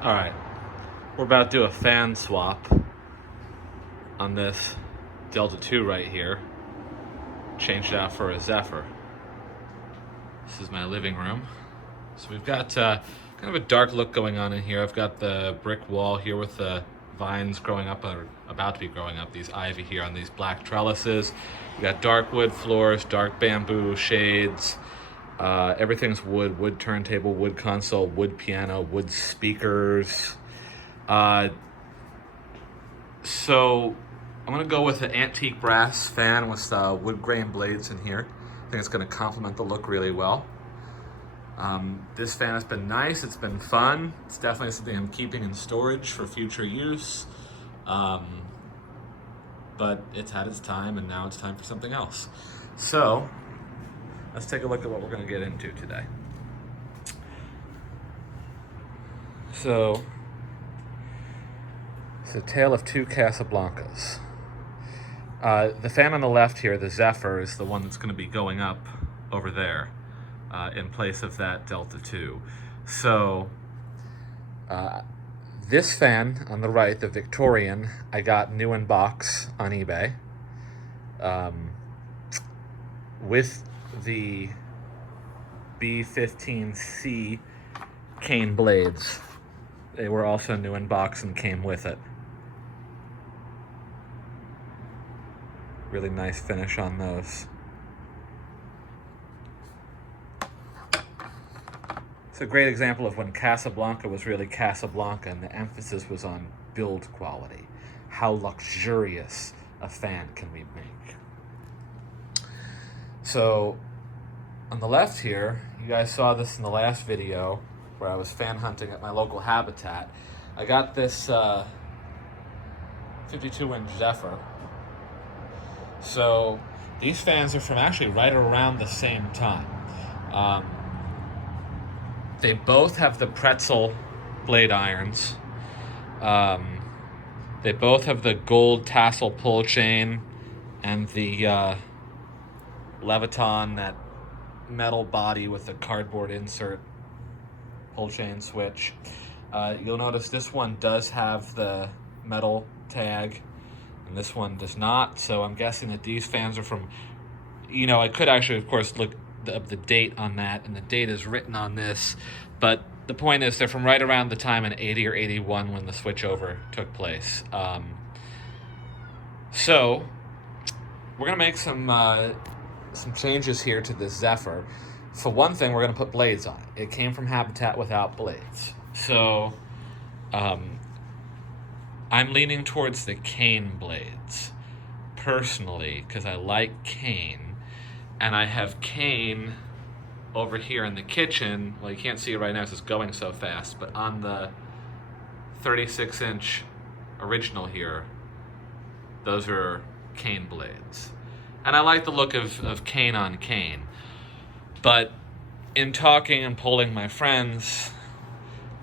Alright, we're about to do a fan swap on this Delta 2 right here. Change it out for a Zephyr. This is my living room. So we've got kind of a dark look going on in here. I've got the brick wall here with the vines growing up, or about to be growing up, these ivy here on these black trellises. We've got dark wood floors, dark bamboo shades. Everything's wood turntable, wood console, wood piano, wood speakers. So I'm gonna go with an antique brass fan with wood grain blades in here. I think it's gonna complement the look really well. This fan has been nice, it's been fun. It's definitely something I'm keeping in storage for future use. But it's had its time and now it's time for something else. So let's take a look at what we're gonna get into today. So, it's a tale of two Casablancas. The fan on the left here, the Zephyr, is the one that's going to be going up over there in place of that Delta 2. So, this fan on the right, the Victorian, I got new in box on eBay with the B15C cane blades. They were also new in box and came with it. Really nice finish on those. It's a great example of when Casablanca was really Casablanca and the emphasis was on build quality. How luxurious a fan can we make? So, on the left here, you guys saw this in the last video where I was fan hunting at my local habitat. I got this 52-inch Zephyr. So these fans are from actually right around the same time. They both have the pretzel blade irons. They both have the gold tassel pull chain and the levon, that metal body with the cardboard insert pull chain switch. You'll notice this one does have the metal tag and this one does not, so I'm guessing that these fans are from, I could actually, of course, look up the date on that, and the date is written on this, but the point is they're from right around the time in 80 or 81 when the switchover took place. So we're gonna make some changes here to this Zephyr. For one thing, we're gonna put blades on it. It came from Habitat without blades, so I'm leaning towards the cane blades, personally, because I like cane, and I have cane over here in the kitchen. Well, you can't see it right now because it's going so fast, but on the 36-inch original here, those are cane blades. And I like the look of cane on cane. But in talking and polling my friends,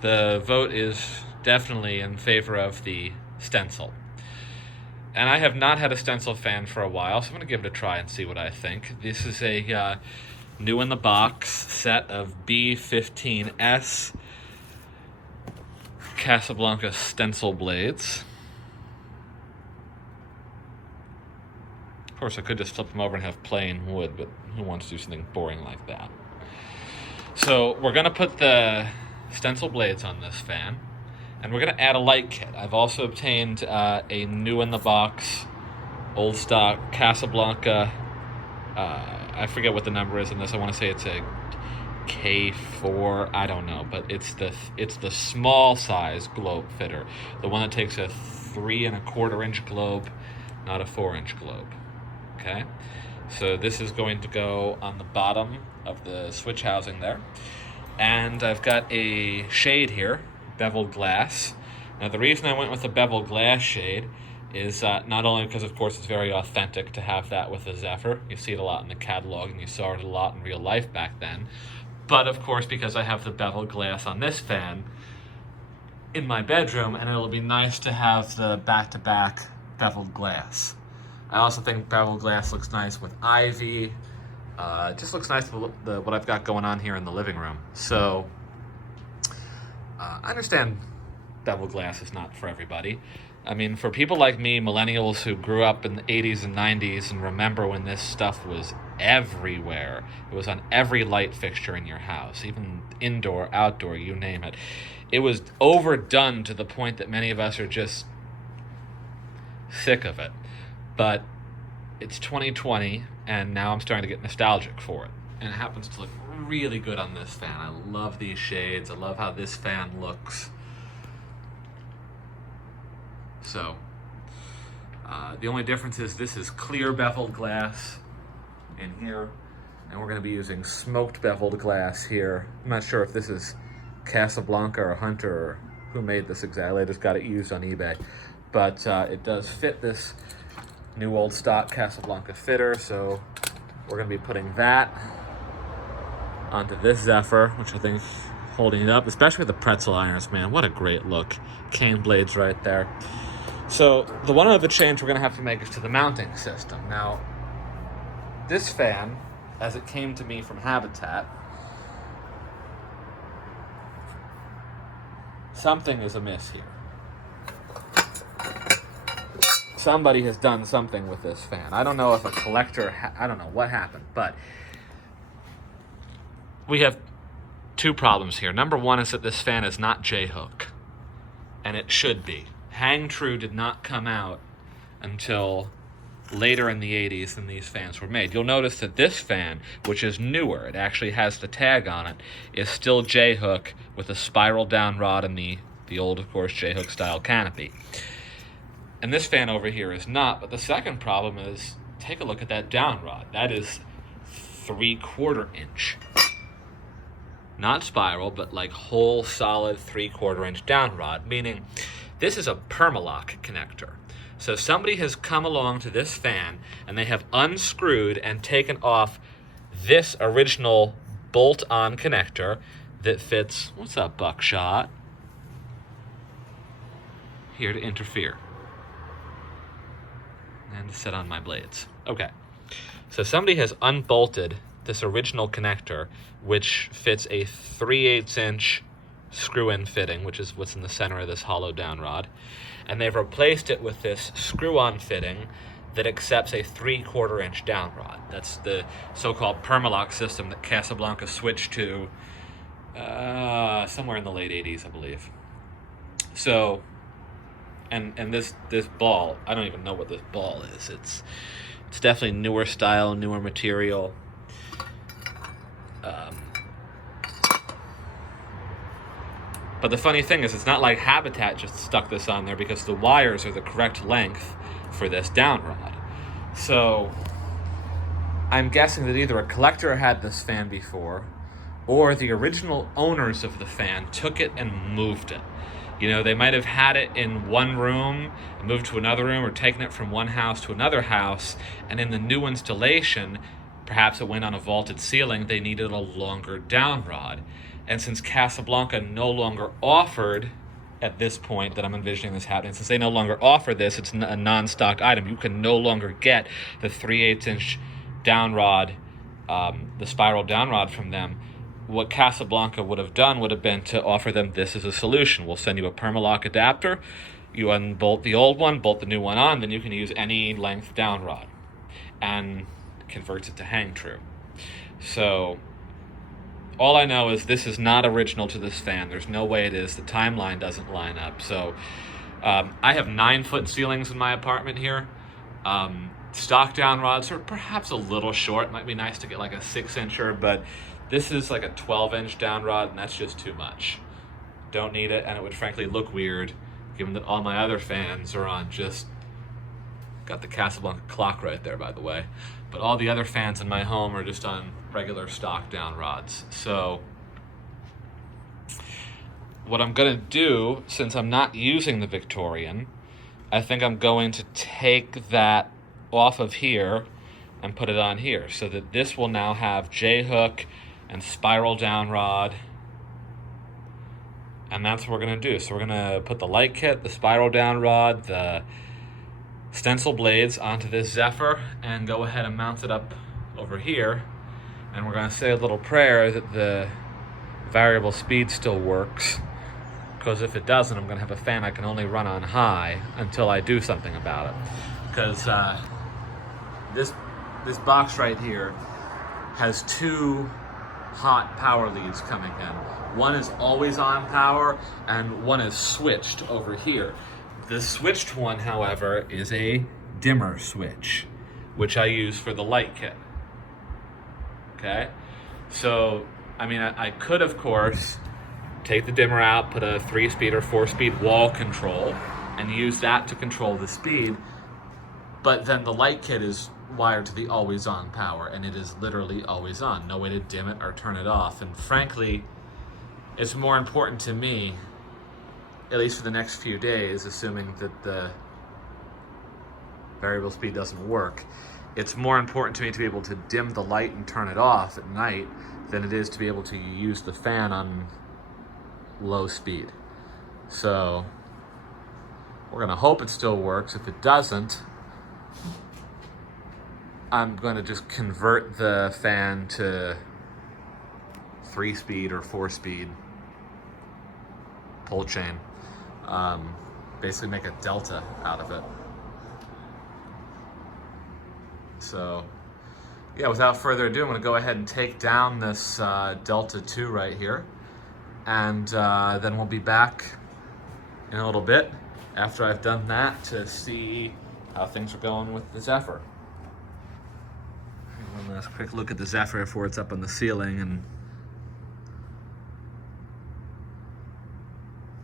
the vote is definitely in favor of the stencil. And I have not had a stencil fan for a while, so I'm going to give it a try and see what I think. This is a new in the box set of B15S Casablanca stencil blades. Of course, I could just flip them over and have plain wood, but who wants to do something boring like that? So we're going to put the stencil blades on this fan, and we're going to add a light kit. I've also obtained a new in the box, old stock Casablanca. I forget what the number is in this. I want to say it's a K4. I don't know, but it's the small size globe fitter, the one that takes a 3 1/4 inch globe, not a 4-inch globe. Okay, so this is going to go on the bottom of the switch housing there, and I've got a shade here, beveled glass. Now the reason I went with the beveled glass shade is not only because, of course, it's very authentic to have that with a Zephyr. You see it a lot in the catalog, and you saw it a lot in real life back then. But, of course, because I have the beveled glass on this fan in my bedroom, and it'll be nice to have the back-to-back beveled glass. I also think beveled glass looks nice with ivy. It just looks nice with what I've got going on here in the living room. So, I understand bevel glass is not for everybody. I mean, for people like me, millennials who grew up in the 80s and 90s and remember when this stuff was everywhere. It was on every light fixture in your house, even indoor, outdoor, you name it. It was overdone to the point that many of us are just sick of it. But it's 2020, and now I'm starting to get nostalgic for it. And it happens to look really good on this fan. I love these shades. I love how this fan looks. So, the only difference is this is clear beveled glass in here, and we're going to be using smoked beveled glass here. I'm not sure if this is Casablanca or Hunter or who made this exactly. I just got it used on eBay. But it does fit this new old stock Casablanca fitter, so we're going to be putting that onto this Zephyr, which I think is holding it up, especially with the pretzel irons, man. What a great look. Cane blades right there. So the one other change we're going to have to make is to the mounting system. Now, this fan, as it came to me from Habitat, something is amiss here. Somebody has done something with this fan. I don't know if a collector, I don't know what happened, but we have two problems here. Number one is that this fan is not J-hook, and it should be. Hang True did not come out until later in the 80s than these fans were made. You'll notice that this fan, which is newer, it actually has the tag on it, is still J-hook with a spiral down rod and the old, of course, J-hook style canopy. And this fan over here is not. But the second problem is, take a look at that down rod. That is 3/4 inch. Not spiral, but like whole solid 3/4 inch down rod, meaning this is a permalock connector. So somebody has come along to this fan and they have unscrewed and taken off this original bolt-on connector that fits, what's up, Buckshot? Here to interfere. And to sit on my blades. Okay. So somebody has unbolted this original connector, which fits a 3/8 inch screw-in fitting, which is what's in the center of this hollow down rod, and they've replaced it with this screw-on fitting that accepts a 3/4 inch down rod. That's the so-called permalock system that Casablanca switched to somewhere in the late 80s, I believe. So, and this ball, I don't even know what this ball is. It's definitely newer style, newer material. But the funny thing is, it's not like Habitat just stuck this on there, because the wires are the correct length for this down rod. So I'm guessing that either a collector had this fan before, or the original owners of the fan took it and moved it. You know, they might have had it in one room, moved to another room, or taken it from one house to another house, and in the new installation, perhaps it went on a vaulted ceiling, they needed a longer down rod. And since Casablanca no longer offered, at this point that I'm envisioning this happening, since they no longer offer this, it's a non-stock item. You can no longer get the 3/8 inch down rod, the spiral down rod from them. What Casablanca would have done would have been to offer them this as a solution. We'll send you a permalock adapter. You unbolt the old one, bolt the new one on, then you can use any length down rod, and converts it to hang true. So all I know is this is not original to this fan. There's no way it is. The timeline doesn't line up. So I have 9-foot ceilings in my apartment here. Stock down rods are perhaps a little short. It might be nice to get like a 6-incher, but this is like a 12-inch down rod, and that's just too much. Don't need it, and it would frankly look weird, given that all my other fans are on just, got the Casablanca clock right there, by the way, but all the other fans in my home are just on regular stock down rods. So what I'm gonna do, since I'm not using the Victorian, I think I'm going to take that off of here and put it on here, so that this will now have J-hook and spiral down rod, and that's what we're gonna do. So we're gonna put the light kit, the spiral down rod, the stencil blades onto this Zephyr, and go ahead and mount it up over here. And we're going to say a little prayer that the variable speed still works because if it doesn't, I'm going to have a fan I can only run on high until I do something about it. Because this box right here has two hot power leads coming in. One is always on power, and one is switched over here. The switched one, however, is a dimmer switch, which I use for the light kit. Okay? So, I mean, I could, of course, take the dimmer out, put a 3-speed or 4-speed wall control, and use that to control the speed, but then the light kit is wired to the always on power, and it is literally always on. No way to dim it or turn it off. And frankly, it's more important to me, at least for the next few days, assuming that the variable speed doesn't work, it's more important to me to be able to dim the light and turn it off at night than it is to be able to use the fan on low speed. So we're gonna hope it still works. If it doesn't, I'm going to just convert the fan to 3-speed or 4-speed pull chain. Basically make a delta out of it. So, yeah, without further ado, I'm going to go ahead and take down this Delta 2 right here. And then we'll be back in a little bit after I've done that to see how things are going with the Zephyr. One last quick look at the Zephyr before it's up on the ceiling. And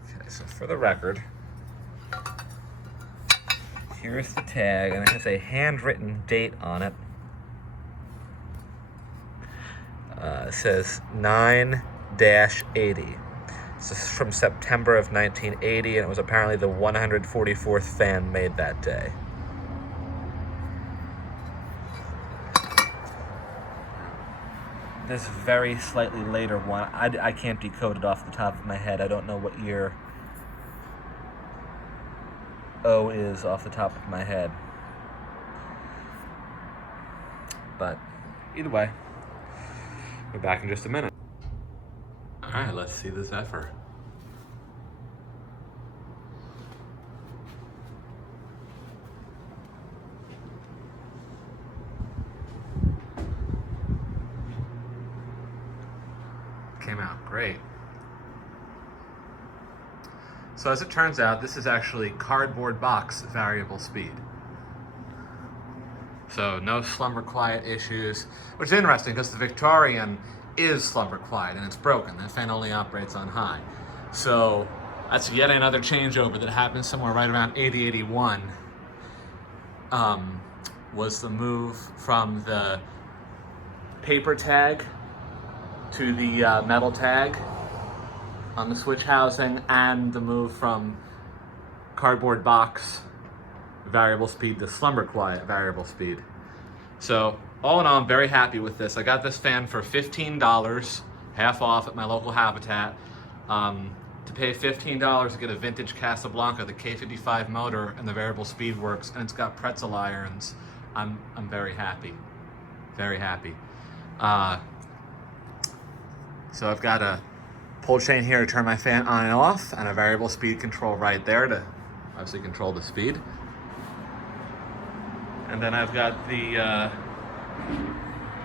okay, so for the record, here's the tag, and it has a handwritten date on it. It says 9-80. This is from September of 1980, and it was apparently the 144th fan made that day. This very slightly later one, I can't decode it off the top of my head. I don't know what year O is off the top of my head. But either way, we're back in just a minute. All right, let's see the Zephyr. Came out great. So as it turns out, this is actually cardboard box variable speed. So no slumber quiet issues, which is interesting because the Victorian is slumber quiet and it's broken. That fan only operates on high. So that's yet another changeover that happened somewhere right around 80-81. Was the move from the paper tag to the metal tag on the switch housing, and the move from cardboard box variable speed to slumber quiet variable speed. So all in all, I'm very happy with this. I got this fan for $15, half off at my local Habitat. To pay $15 to get a vintage Casablanca, the K55 motor, and the variable speed works, and it's got pretzel irons, I'm very happy. Very happy. So I've got a pull chain here to turn my fan on and off, and a variable speed control right there to obviously control the speed. And then I've got the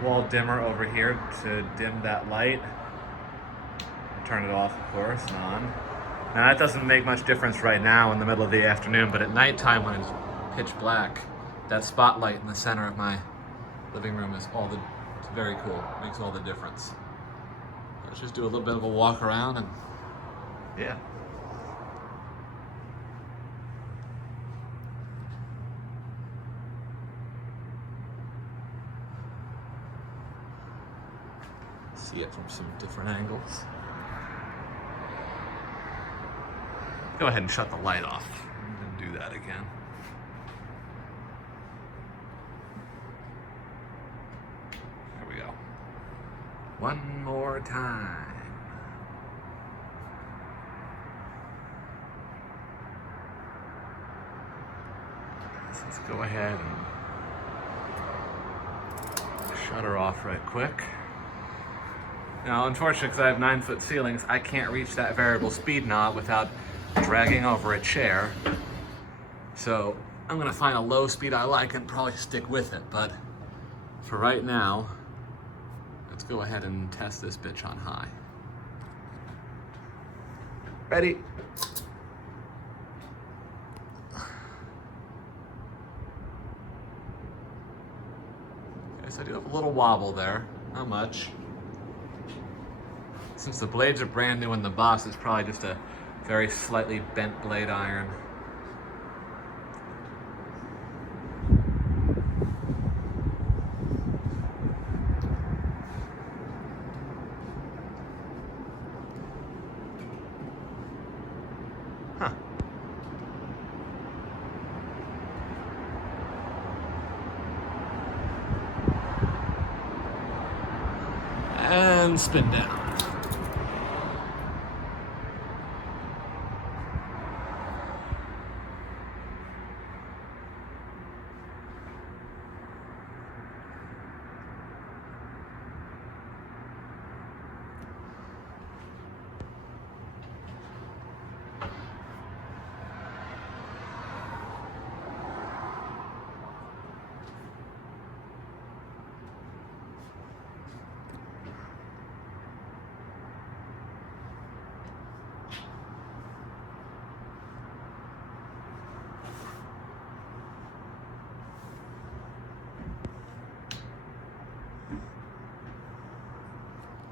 wall dimmer over here to dim that light. Turn it off, of course, and on. Now that doesn't make much difference right now in the middle of the afternoon, but at nighttime when it's pitch black, that spotlight in the center of my living room is it's very cool. It makes all the difference. Let's just do a little bit of a walk around and yeah. See it from some different angles. Go ahead and shut the light off and do that again. There we go. One more time. So let's go ahead and shut her off right quick. Now, unfortunately, because I have 9-foot ceilings, I can't reach that variable speed knob without dragging over a chair. So I'm gonna find a low speed I like and probably stick with it. But for right now, let's go ahead and test this bitch on high. Ready? Okay, so I do have a little wobble there, not much. Since the blades are brand new in the box, it's probably just a very slightly bent blade iron. Huh. And spin down.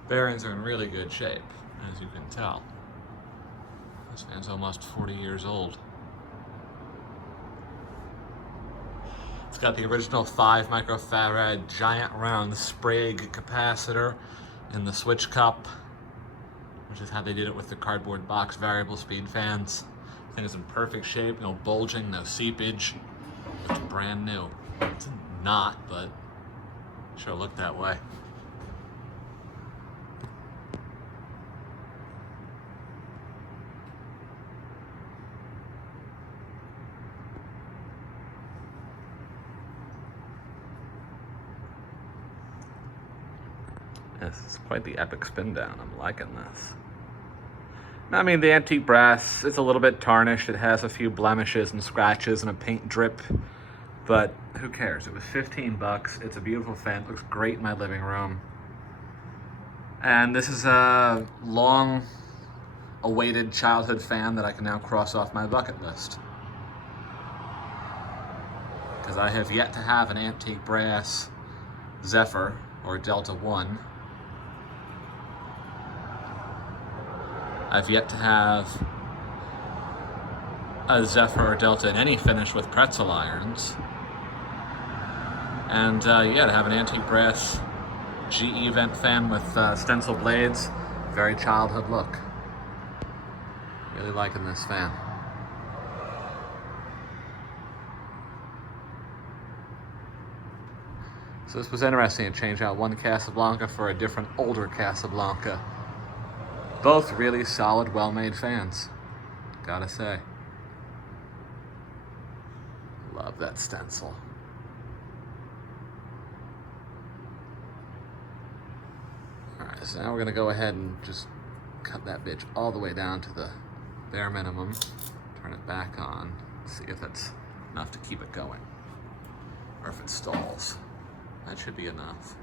Bearings are in really good shape, as you can tell. This fan's almost 40 years old. It's got the original 5 microfarad giant round Sprague capacitor in the switch cup, which is how they did it with the cardboard box variable speed fans. I think it's in perfect shape, no bulging, no seepage. It's brand new. It's not, but sure looked that way. This is quite the epic spin down. I'm liking this. I mean, the antique brass is a little bit tarnished. It has a few blemishes and scratches and a paint drip, but who cares? It was 15 bucks. It's a beautiful fan. It looks great in my living room. And this is a long awaited childhood fan that I can now cross off my bucket list. Because I have yet to have an antique brass Zephyr or Delta 1. I've yet to have a Zephyr or Delta in any finish with pretzel irons. And yeah, to have an antique brass GE vent fan with stencil blades, very childhood look. Really liking this fan. So this was interesting to change out one Casablanca for a different older Casablanca. Both really solid, well-made fans, gotta say. Love that stencil. All right, so now we're gonna go ahead and just cut that bitch all the way down to the bare minimum, turn it back on, see if that's enough to keep it going, or if it stalls. That should be enough.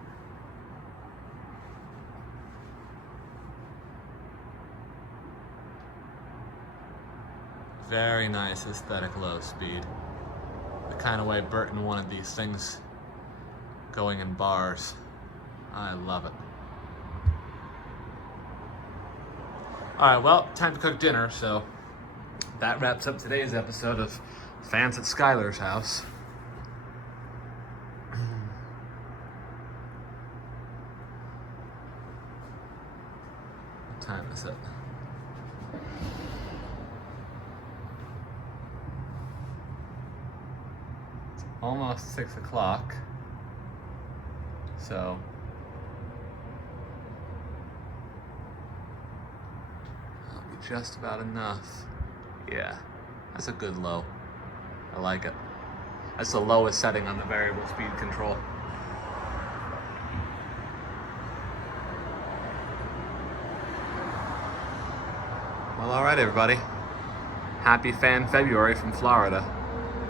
Very nice aesthetic low speed. The kind of way Burton wanted these things going in bars. I love it. Alright, well, time to cook dinner, so that wraps up today's episode of Fans at Skylar's House. What time is it? Almost 6 o'clock, so that'll be just about enough. Yeah, that's a good low. I like it. That's the lowest setting on the variable speed control. Well, all right, everybody. Happy Fan February from Florida.